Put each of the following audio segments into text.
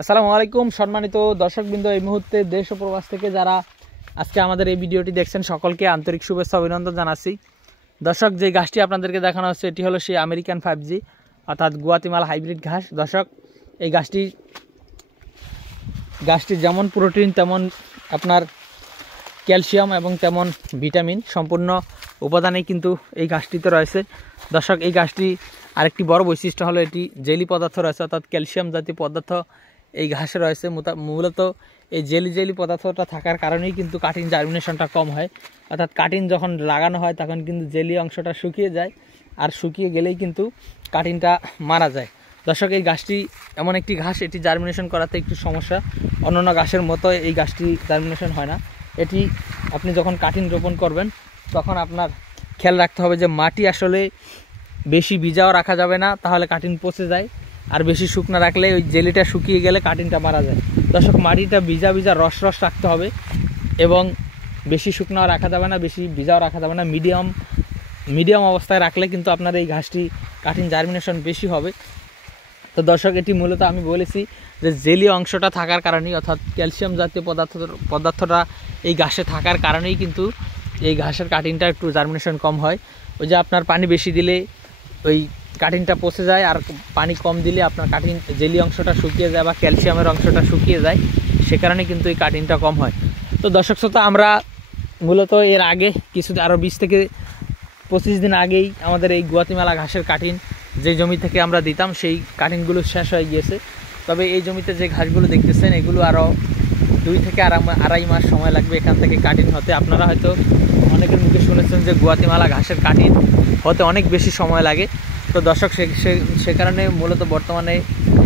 আসসালামু আলাইকুম সম্মানিত দর্শকবৃন্দ, এই মুহূর্তে দেশ ও প্রবাস থেকে যারা আজকে আমাদের এই ভিডিওটি দেখছেন সকলকে আন্তরিক শুভেচ্ছা অভিনন্দন জানাচ্ছি। দর্শক, যে ঘাসটি আপনাদেরকে দেখানো হচ্ছে এটি হলো সেই আমেরিকান 5G অর্থাৎ গুয়াতিমালা হাইব্রিড ঘাস। দর্শক, এই ঘাসটি যেমন প্রোটিন তেমন আপনার ক্যালসিয়াম এবং তেমন ভিটামিন সম্পূর্ণ উপাদানেই কিন্তু এই ঘাসটিতে রয়েছে। দর্শক, এই ঘাসটি আরেকটি বড় বৈশিষ্ট্য হলো এটি জেলি পদার্থ রয়েছে অর্থাৎ ক্যালসিয়াম জাতীয় পদার্থ এই ঘাসে রয়েছে। মূলত এই জেলি পদার্থটা থাকার কারণেই কিন্তু কাটিং জার্মিনেশনটা কম হয়, অর্থাৎ কাটিং যখন লাগানো হয় তখন কিন্তু জেলি অংশটা শুকিয়ে যায়, আর শুকিয়ে গেলেই কিন্তু কাটিংটা মারা যায়। দর্শক, এই ঘাসটি এমন একটি ঘাস, এটি জার্মিনেশন করাতে একটু সমস্যা। অন্যান্য ঘাসের মতো এই ঘাসটি জার্মিনেশন হয় না। এটি আপনি যখন কাটিং রোপণ করবেন তখন আপনার খেয়াল রাখতে হবে যে মাটি আসলে বেশি ভিজাও রাখা যাবে না, তাহলে কাটিং পচে যায়, আর বেশি শুকনো রাখলে ওই জেলিটা শুকিয়ে গেলে কাটিংটা মারা যায়। দর্শক, মাটিটা ভিজা রস রাখতে হবে এবং বেশি শুকনো রাখা যাবে না, বেশি ভিজাও রাখা যাবে না, মিডিয়াম অবস্থায় রাখলে কিন্তু আপনার এই ঘাসটি কাটিং জার্মিনেশন বেশি হবে। তো দর্শক, এটি মূলত আমি বলেছি যে জেলি অংশটা থাকার কারণেই অর্থাৎ ক্যালসিয়াম জাতীয় পদার্থটা এই ঘাসে থাকার কারণেই কিন্তু এই ঘাসের কাটিংটা একটু জার্মিনেশন কম হয়। ওই যে আপনার পানি বেশি দিলে ওই কাটিংটা পচে যায়, আর পানি কম দিলে আপনার কাটিং জেলি অংশটা শুকিয়ে যায় বা ক্যালসিয়ামের অংশটা শুকিয়ে যায়, সে কারণে কিন্তু এই কাটিংটা কম হয়। তো দর্শক শ্রোতা, আমরা মূলত এর আগে আরও 20 থেকে 25 দিন আগেই আমাদের এই গুয়াতিমালা ঘাসের কাটিং যে জমি থেকে আমরা দিতাম সেই কাটিংগুলো শেষ হয়ে গিয়েছে। তবে এই জমিতে যে ঘাসগুলো দেখতেছেন এগুলো আরও 2 থেকে আড়াই মাস সময় লাগবে এখান থেকে কাটিং হতে। আপনারা হয়তো অনেকের মুখে শুনেছেন যে গুয়াতিমালা ঘাসের কাটিং হতে অনেক বেশি সময় লাগে। তো দর্শক, সে কারণে মূলত বর্তমানে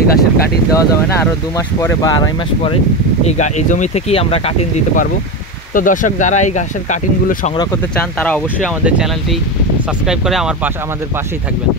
এই ঘাসের কাটিং দেওয়া যাবে না, আরও 2 মাস পরে বা আড়াই মাস পরে এই জমি থেকেই আমরা কাটিং দিতে পারবো। তো দর্শক, যারা এই ঘাসের কাটিংগুলো সংগ্রহ করতে চান তারা অবশ্যই আমাদের চ্যানেলটি সাবস্ক্রাইব করে আমাদের পাশেই থাকবেন।